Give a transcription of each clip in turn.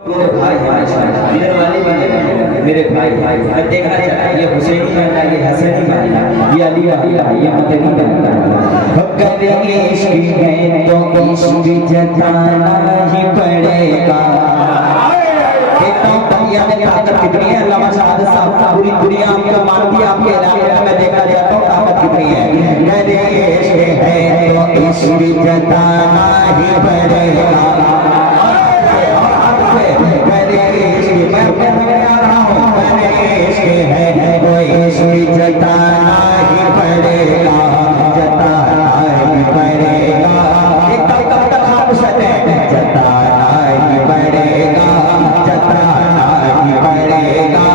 मेरे भाई मैं देखा चला ये हुसैनी बंदा ये हसनी बंदा ये अली बंदा ये मदनी बंदा करेंगे इश्क है तो इश्क जताना ही पड़ेगा। ताकत कितनी है अल्लाह शाहद साहब पूरी दुनिया आपको मानती है आपके इलाके में मैं देखा जाता हूँ ताकत कितनी है। करेंगे इश्क है तो इश्क जताना ही पड़ेगा। जताना ही पड़ेगा जताना ही पड़ेगा जताना ही पड़ेगा जताना ही पड़ेगा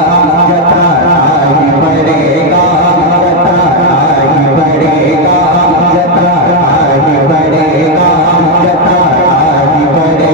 जताना ही पड़ेगा जताना ही पड़ेगा जताना ही पड़ेगा जताना ही पड़ेगा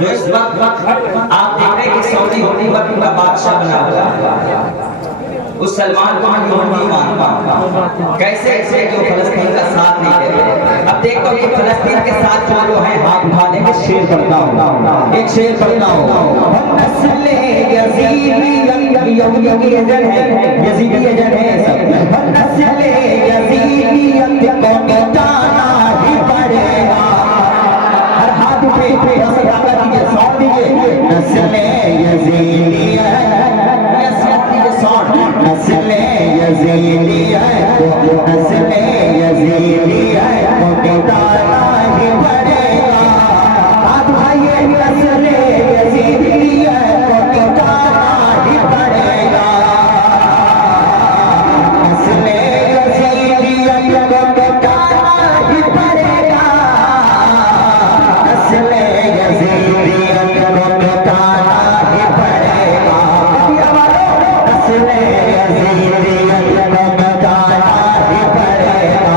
जो इस वक्त आप देख रहे हैं कि सऊदी हुकूमत का बादशाह बना हुआ है। उस सलमान को नहीं मानता कैसे ऐसे जो फलस्तीन का साथ नहीं देते। अब देखो कि फलस्तीन के साथ जो है हाथ उठाने के शेर पढ़ता हूँ एक शेर पढ़ता हूँ नस्ले यजीदी यजीदी एजेंट है यजीदी एजेंट है सब नस्ले यजीदी को मिटाना ही पड़ेगा। हर हाथ उठे नस्ले यजीदी है नस्ले यजीदी है नस्ले यजीदी है वो मिटाना ही पड़ेगा। आप भाइयों नस्ले यजीदी है वो मिटाना ही पड़ेगा। नस्ले यजीदी है वो मिटाना ही पड़ेगा। नस्ले यजीदी है वो मिटाना ही पड़ेगा। नस्ले यजीदी है वो मिटाना ही पड़ेगा।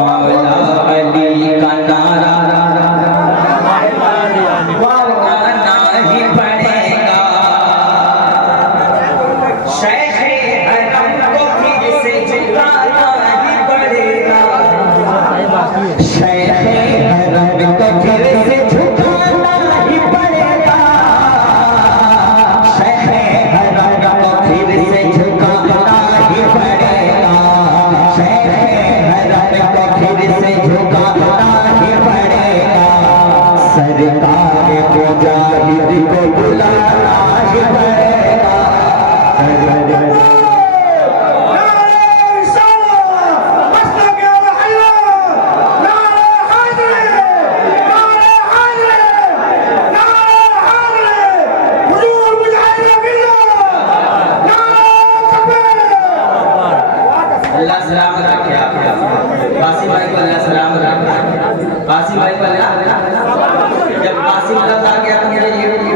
मौला अली का नारा लगाना ही पड़ेगा। मौला अली का नारा लगाना ही पड़ेगा। शहरे हरम को फिर से झुकाना ही पड़ेगा। शहरे हरम को फिर से झुकाना ही पड़ेगा। शहरे हरम को फिर से झुकाना ही पड़ेगा। शहरे हरम को फिर से झुकाना ही पड़ेगा। सरकार मुजाहिद को बुलाना ही पड़ेगा। अल्लाह सलामत रखे आप कासिम भाई को अल्लाह सलामत रखे। कासिम भाई को अल्लाह जब कासिम लफ्ज़ आ गया तो मुझे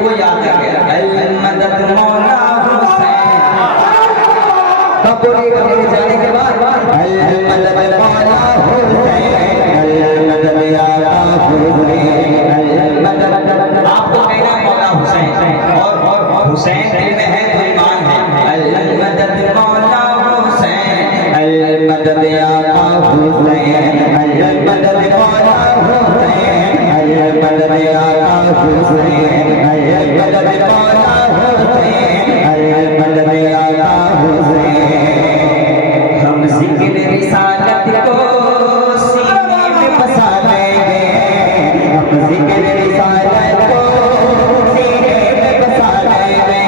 वो याद आ गया मदद हुसैन दिल में है तो ईमान है। अल मदद मौला हुसैन, अल मदद आका हुसैन, अल मदद मौला हुसैन, अल मदद आका हुसैन, अल मदद मौला हुसैन, अल मदद आका हुसैन। हम जिक्र रिसालत को सीने में बसा लेंगे, हम जिक्र रिसालत को सीने में बसा लेंगे,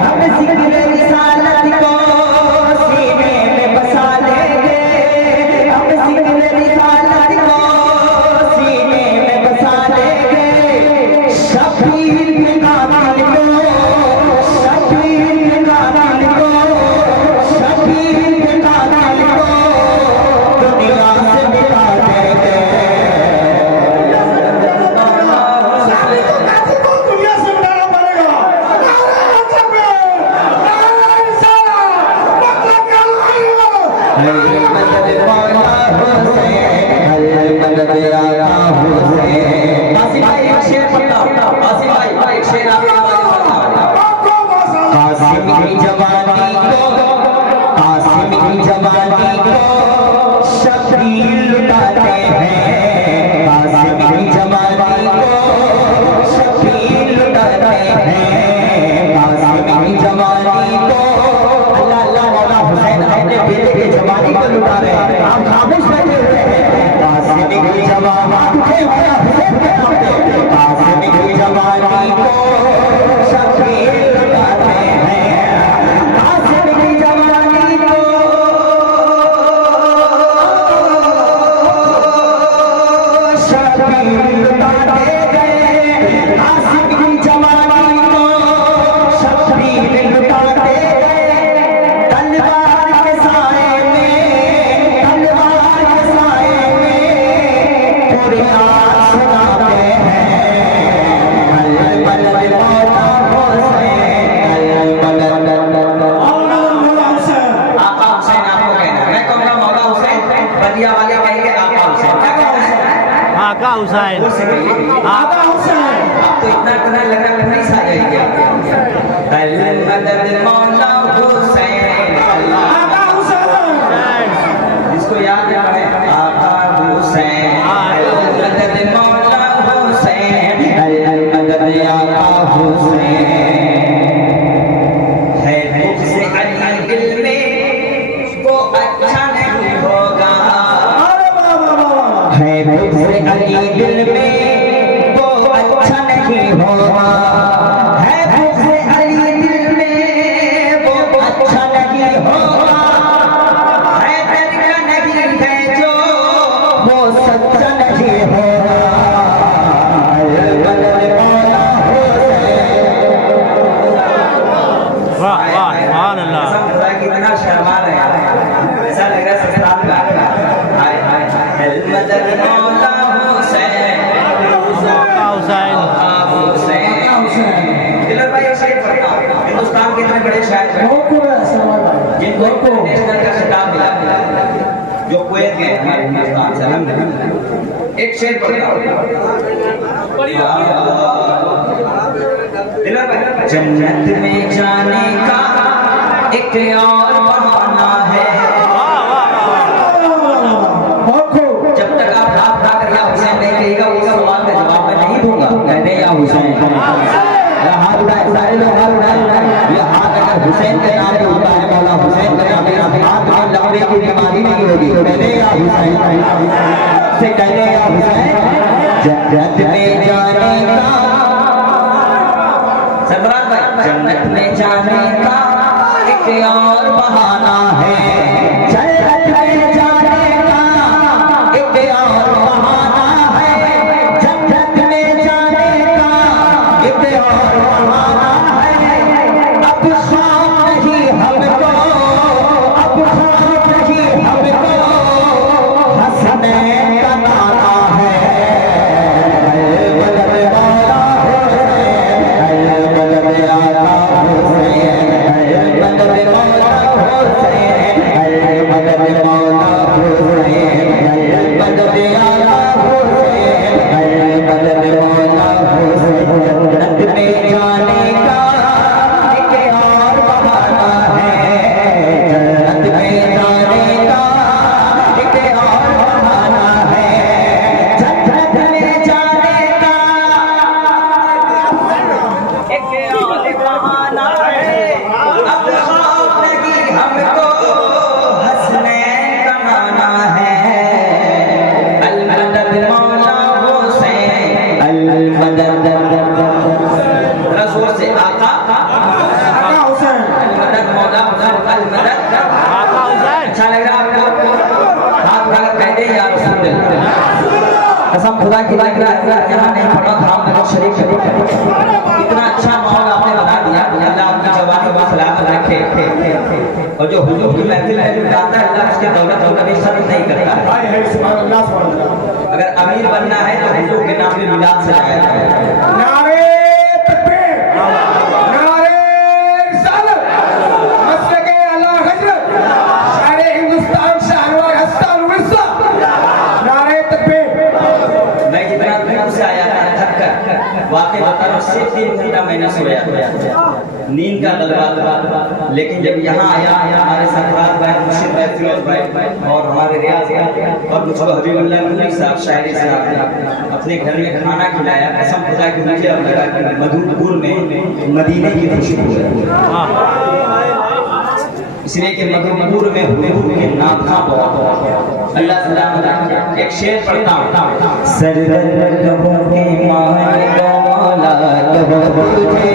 हम जिक्र रिसालत को सीने में बसा लेंगे, हम जिक्र रिसालत को सीने में बसा लेंगे। शबीर के कातिल को, शबीर के कातिल को, शबीर के कातिल को दुनिया से मिटा देंगे। दुनिया से मिटाना पड़ेगा। मदद मौला हुसैन, मदद आका हुसैन। कासिम भाई एक शेर बताओ, कासिम भाई एक शेर आपके कासिम की जवानी को, कासिम की जवानी को शबीर लुटाते हैं, कासिम की जवानी को शबीर लुटाते हैं, कासिम की जवानी को। अल्लाह अल्लाह मौला हुसैन अपने बेटे की जवानी को लुटा रहे हैं, आप खामोश बैठे हुए हैं। कासिम की जवानी को हुसैन के नाम पे, कासिम की जवानी को शबीर लुटाते हैं, कासिम की जवानी को शबीर लुटाते गए, कासिम की जवानी को शबीर लुटाते गए। तलवार के साए में, तलवार के साए में कुरान सुनाते हैं। अल मदद मौला हुसैन, अल मदद आका हुसैन आपको कहना है। मैं कहूँगा मौला हुसैन, बदिया वाले कहेंगे आका हुसैन। क्या कहना है? आका हुसैन। वो से कहिए आका हुसैन। आप तो इतना करने लग रहा है पुलिस आ जाएगी आपके। अल मदद मौला हुसैन, आका हुसैन। इसको याद है आका हुसैन, अल मदद मौला हुसैन, अल मदद आका हुसैन। है मुझसे अली दिल में वो अच्छा नहीं होगा, अरे वाह वाह वाह। है मुझसे अली दिल में वो अच्छा नहीं होगा, है मुझसे अली दिल में वो अच्छा नहीं होगा, है दर का नहीं है जो वो सच्चा नहीं होगा। मदद मौला हुसैन। वाह वाह सुभान अल्लाह। कसम खुदा की इतना शर्मा रहे हैं, ऐसा लग रहा है ससुराल में आ गया। हाय हाय हाय। मदद मौला हुसैन, आका हुसैन। आका हुसैन। दिलर भाई एक शेर पढ़ता हूं। हिंदुस्तान के इतने बड़े शायर हैं बहुत पूरा है सवाल भाई। जिनको इंटरनेशनल का खिताब मिला, जो कुवैत गए हमारे हिंदुस्तान से। एक शेर पढ़ता हूं। दिलर भाई, जन्नत में जाने का एक और बहाना है। बहुत खूब। जब तक आप हाथ उठा कर या हुसैन नहीं कहेगा, उस सवाल का जवाब मैं नहीं दूंगा। कहते या हुसैन, या हाथ उठाए, सारे लोग हाथ उठाए। ये हाथ अगर हुसैन के नाम पे होता है, मौला हुसैन के नाम पे, हाथ में लंबे की बीमारी नहीं होगी। कहते या हुसैन से, कहते या हुसैन। जन्नत में जाने का, सरफराज भाई, जन्नत में जाने का एक और बहाना है। जन्नत में जाने का एक और बहाना है, जन्नत में जाने का एक और बहाना है। अब ख्वाब नहीं हमको, अब ख्वाब नहीं हमको, हसनैन का नाना है। मदद मौला हुसैन, मदद आका हुसैन, मदद मौला हुसैन, मदद मौला हुसैन, मदद आका हुसैन, मदद मौला हुसैन। जन्नत में जाने का खुदा यहाँ नहीं पढ़ा था नगर शरीफ इतना अच्छा माहौल आपने बना दिया अल्लाह आपकी जवानी को सलामत रखे और जो हुजूर की महफिल है जो गाता है अल्लाह उसके दौलत और कभी शर्म नहीं करता है भाई है सुभान अल्लाह। अगर अमीर बनना है तो हुजूर के नाम पे मिलाद सजाया जाए नारे तकबीर नारे रिसालत मसलके आला हजरत सारे हिंदुस्तान शहरवार हस्तान विरसा नारे तकबीर। मैं जितना दूर से आया था थक कर वाकई बता रहा हूँ सिर्फ 3 घंटा मैंने सोया नींद का गलबा लेकिन जब यहाँ आया हमारे सरफराज भाई मुर्शिद भाई फिरोज भाई और हमारे रियाज और मुझको हबीबुल्लाह मुल्क साहब शायरी साहब अपने घर में खाना खिलाया कसम खुदा की मुझे अब लगा कि मधुपुर में मदीने की खुशबू है इसलिए कि मधुपुर में हुजूर के नाम था बहुत अल्लाह सलामत रखे। एक शेर पढ़ता हूँ सरवर कहो के मान को मौला कहो तुझे